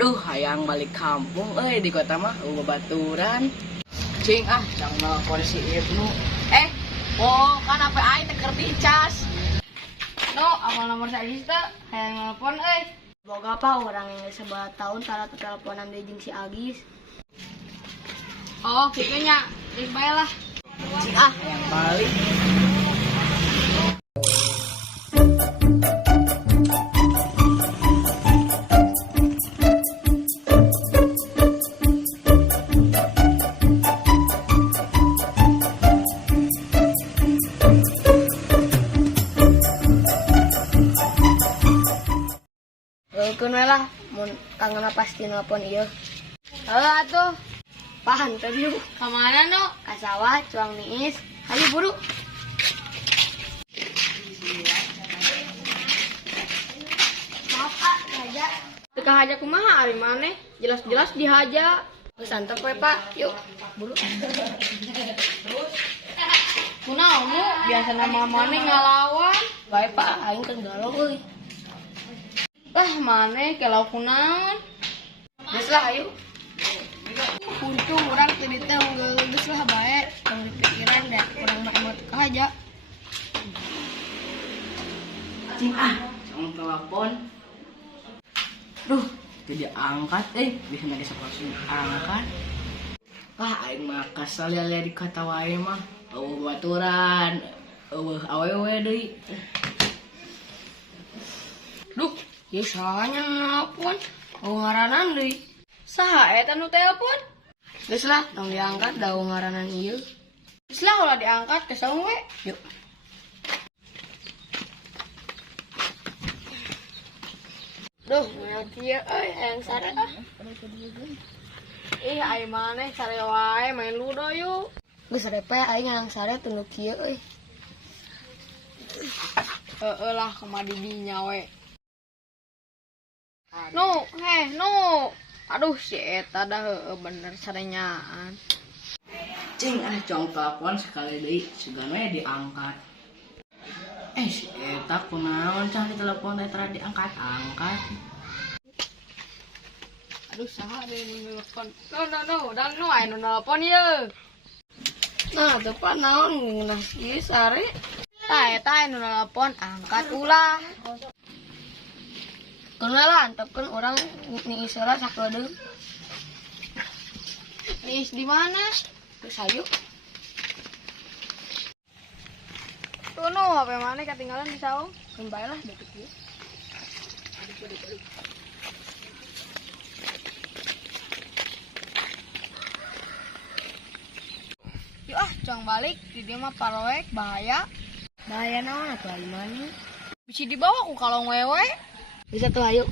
Aduh, hayang balik kampung di kota mah bebaturan. Cing jangan nelfon si Ibnu. Kan apa aing teh keur dicas. No, apa nomor saya teh hayang nelpon Boga apa orang yang sebelah tahun salah teleponan deui jeung si Agis. Oh, kitu nya. Geus bae lah. Cing hayang balik. Keun we lah mun kangen pasti nelpon ieu. Heuh atuh. Pahan teh yuk. Ka mana no? Ka sawah cuang niis. Hayu buru. Maaf haja. Teu haja kumaha ari maneh? Jelas-jelas dihaja. Geus antep we Pak. Yuk buru. Kunaon mu? Biasa nama maneh ngalawan. Bae Pak aing teh galau euy. Lah maneh kelau kunaon? Geus lah ayo. Untung urang teu diteu geus lah bae. Yang dipikiran deh urang mah emot haja. Cing jangan telepon. Duh, tidak angkat bisa nage sekolah angkat. Wah, aing mah kasal ya di kata wae mah. Baturan. Awewe deui. Duh, ieu salahnya nelpon. Ngaranan deui. Saha eta nu telepon? Geus lah tong diangkat da ngaranan ieu. Geus lah ulah diangkat ke saung we. Yuk. Duh, moal kieu hayang sare ah. Ih, ai maneh sare wae main ludo yuk. Geus repe aing ngarang sare teu nu kieu euy. Heueuh lah kemadi dinya we. No. Aduh si eta dah heueuh bener sarenyaan. Cing cong telepon sekali deui sugan we diangkat. Si eta kunaon cah ditelepon teh tara diangkat-angkat. Aduh saha deui nu nelpon. No, dang nu aya nu nelpon ieu. Nah, teu Pak naon ngeunah si sare. Tah eta anu nelpon angkat ulah. Keun we lah antepkeun urang niis heula sakedeung. Niis di mana? Geus hayu. Tuh no, HP maneh ketinggalan di saung. Keun bae lah deket ieu. Yuk cong balik di dia mah paroek bahaya. Bahaya naon atuh ari mana? Bisa dibawa ku kalong wewe. Bisa tuh hayu.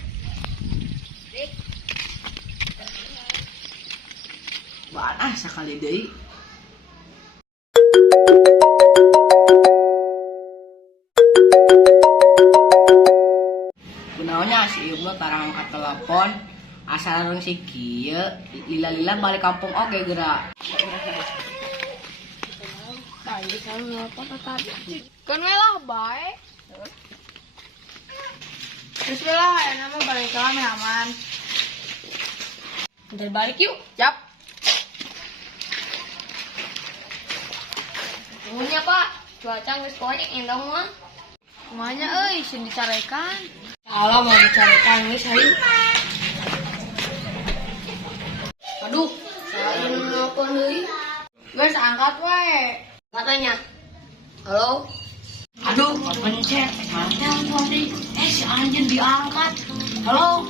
Baan sakali deui. Kunaonnya si Ibnu tarang angkat telepon. Asal orang si kieu lila-lila balik kampung oge geura. Tadi kan nelpon tadi. Kan we lah bae. Terus we lah aya nama balik ke lame aman. Bentar balik yuk. Jap. Punya Pak. Cuaca geus konek endong mah. Kumanya euy sing dicarekan. Salah mau dicarikan geus hayu. Aduh, salah nelpon deui. Geus angkat we. Katanya. Halo. Aduh, pencet. Telepon deui. Si anjeun diangkat. Halo.